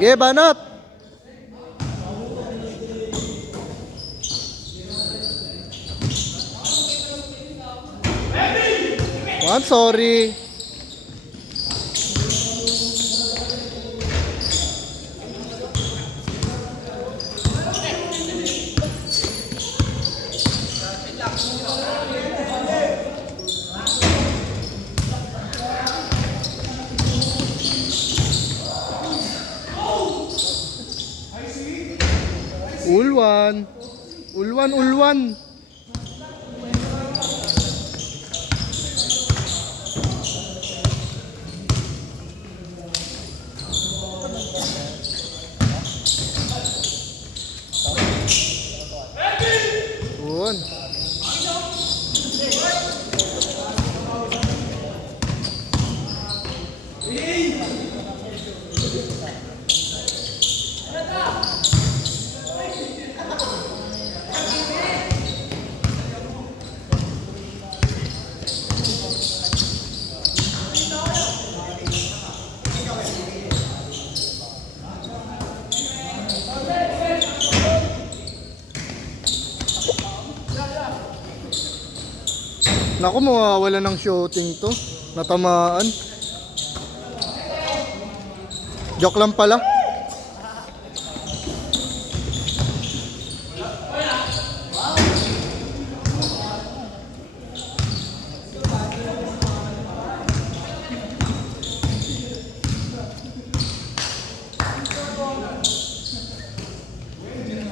Ge, banat! One, sorry. Ulwan. Ulwan, ulwan. Yun. Naku, mawawala ng shooting to. Natamaan. Joke lang pala.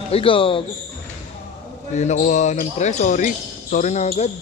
Ay, gago. Hindi nakuha ng pre. Sorry. Sorry na agad.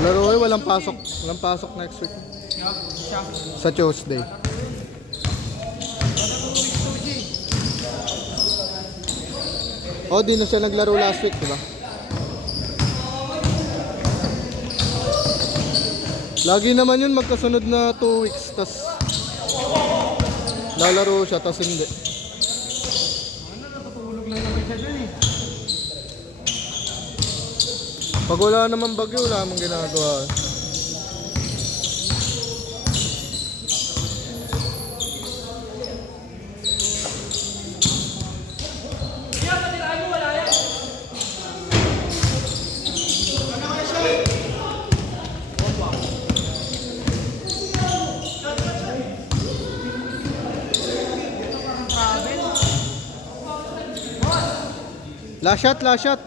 Laro eh, walang pasok. Walang pasok next week. Sa Tuesday. Oh, di na siya naglaro last week, diba? Lagi naman yun magkasunod na 2 weeks, tas lalaro siya, tas hindi. Natutulog lang naman siya dun eh. Pag wala naman bagyo, wala namang ginagawa. Last shot, last shot.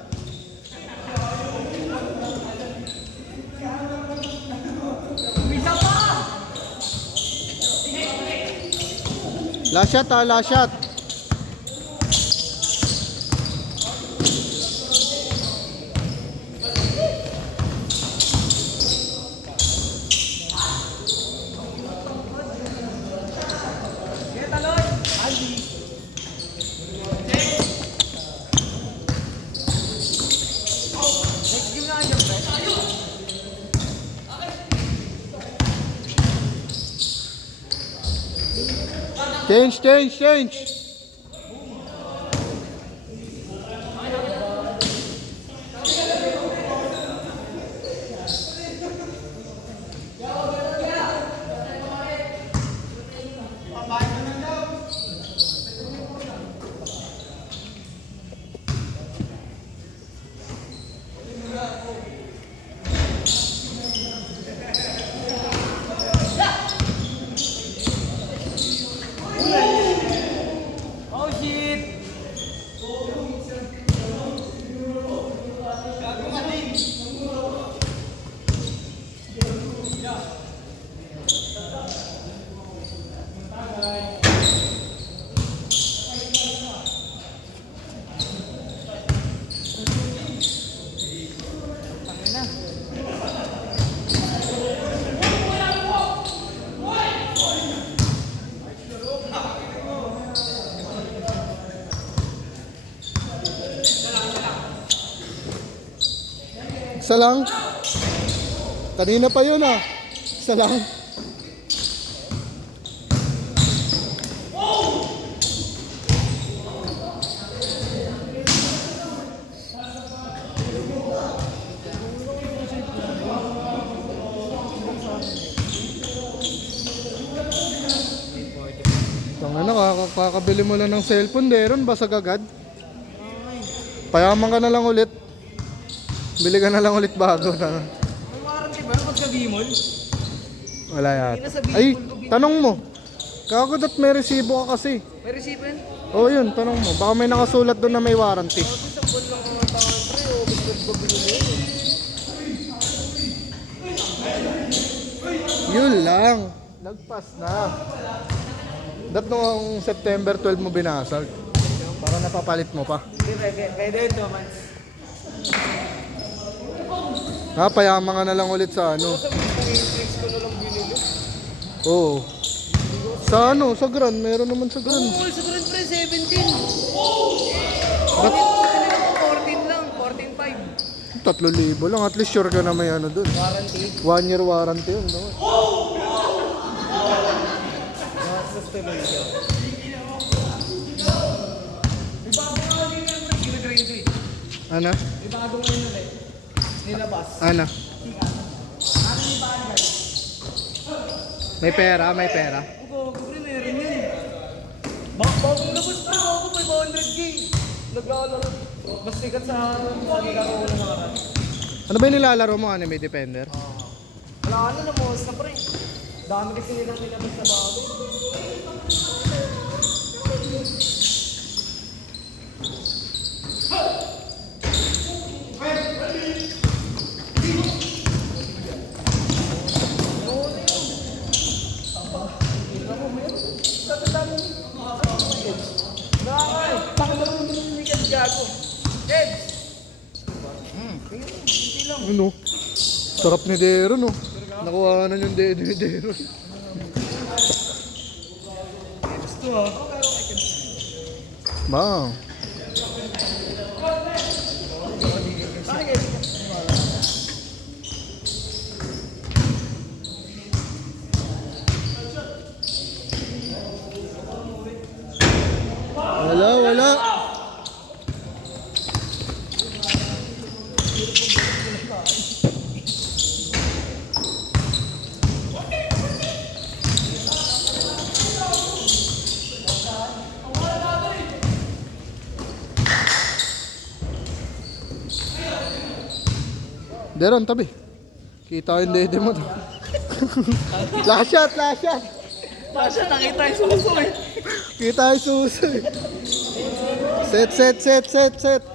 Last shot ha, last shot. Change. Oh shit! Isa lang. Kanina pa yun ah. Isa lang. Ano, kakabili mo lang ng cellphone, Deron, basag agad. Payaman ka na lang ulit. Bili ka na lang ulit bago na. May warranty ba pagka Bimol? Wala yata. Ay, tanong mo. Kakagat may resibo ka kasi. May resibo yan? Oo yun, tanong mo. Baka may nakasulat doon na may warranty. Isang buwan lang mga taon pre, o gusto ko binili. Yun lang. Nagpas na. Dat noong September 12 mo binasag. Para napapalit mo pa. Hindi, pwede yun 2 months. Ha, payaman ka na lang ulit sa ano. Sa Matrix ko na lang binili. Oo. Sa ano, sa Grand. Meron naman sa Grand. Oo, sa Grand Pre, 17. Ba't Sa 14 lang, 14.5. 3,000 lang? At least sure ka na may ano dun. Warranty. 1 year warranty yun, no? Mas tuloy siya. May bago nga din yan, ginagrain ko eh. Ano? May bago nga yun ulit. Nilabas. Ano? May pera, may pera. Oo, pre, meron yun. Bagong labas pa ako, may 500k. Naglalaro. Mas sikat sa nilaro ko na nakaraan. Ano ba yung nilalaro mo, Anime Defender? Wala na, namuhos na pre. Dami kasi nilang nilabas na bago. Ano? Sarap ni Dero, no? Nakuha na yung dedo ni Dero. Gusto ha? Ba? Wala. Deron, tabi. Kita yung dede mo to. Last shot. Tasha, nakita yung suso eh. Kita yung suso. Set.